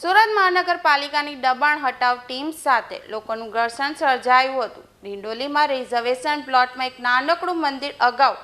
સુરત મહાનગરપાલિકાની દબાણ હટાવ ટીમ સાથે લોકોનું ઘર્ષણ સર્જાયું હતું. ડિંડોલીમાં રિઝર્વેશન પ્લોટમાં એક નાનકડું મંદિર અગાઉ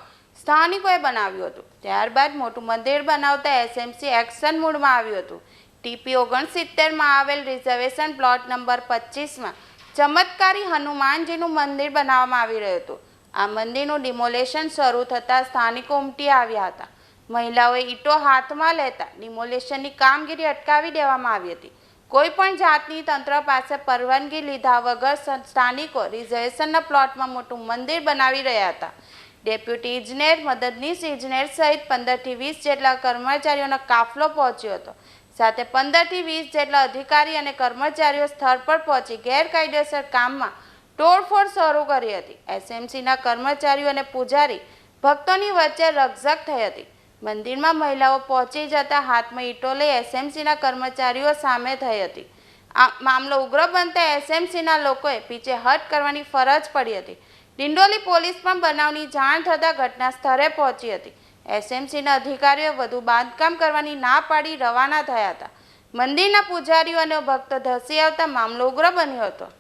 સ્થાનિકોએ બનાવ્યું હતું. ત્યારબાદ મોટું મંદિર બનાવતા એસએમસી એક્શન મૂડમાં આવ્યું હતું. ટીપી ઓગણસિત્તેરમાં આવેલ રિઝર્વેશન પ્લોટ નંબર પચીસમાં ચમત્કારી હનુમાનજીનું મંદિર બનાવવામાં આવી રહ્યું હતું. આ મંદિરનું ડિમોલેશન શરૂ થતાં સ્થાનિકો ઉમટી આવ્યા હતા. મહિલાઓએ ઈંટો હાથમાં લેતા ડિમોલેશનની કામગીરી અટકાવી દેવામાં આવી હતી. કોઈ પણ જાતની તંત્ર પાસે પરવાનગી લીધા વગર સ્થાનિકો રિઝર્વેશનના પ્લોટમાં મોટું મંદિર બનાવી રહ્યા હતા. ડેપ્યુટી ઇજનેર મદદનીશ ઇજનેર સહિત પંદરથી વીસ જેટલા કર્મચારીઓનો કાફલો પહોંચ્યો હતો. સાથે પંદરથી વીસ જેટલા અધિકારી અને કર્મચારીઓ સ્થળ પર પહોંચી ગેરકાયદેસર કામમાં તોડફોડ શરૂ કરી હતી. એસએમસીના કર્મચારીઓ અને પૂજારી ભક્તોની વચ્ચે રકઝક થઈ હતી. મંદિરમાં મહિલાઓ પહોંચી જતા હાથમાં ઈંટો લઈ એસએમસીના કર્મચારીઓ સામે થઈ હતી. આ મામલો ઉગ્ર બનતા એસએમસીના લોકોએ પીછે હટ કરવાની ફરજ પડી હતી. ડિંડોલી પોલીસ પણ બનાવની જાણ થતાં ઘટના સ્થળે પહોંચી હતી. એસએમસીના અધિકારીઓ વધુ બાંધકામ કરવાની ના પાડી રવાના થયા હતા. મંદિરના પૂજારીઓ અને ભક્તો ધસી આવતા મામલો ઉગ્ર બન્યો હતો.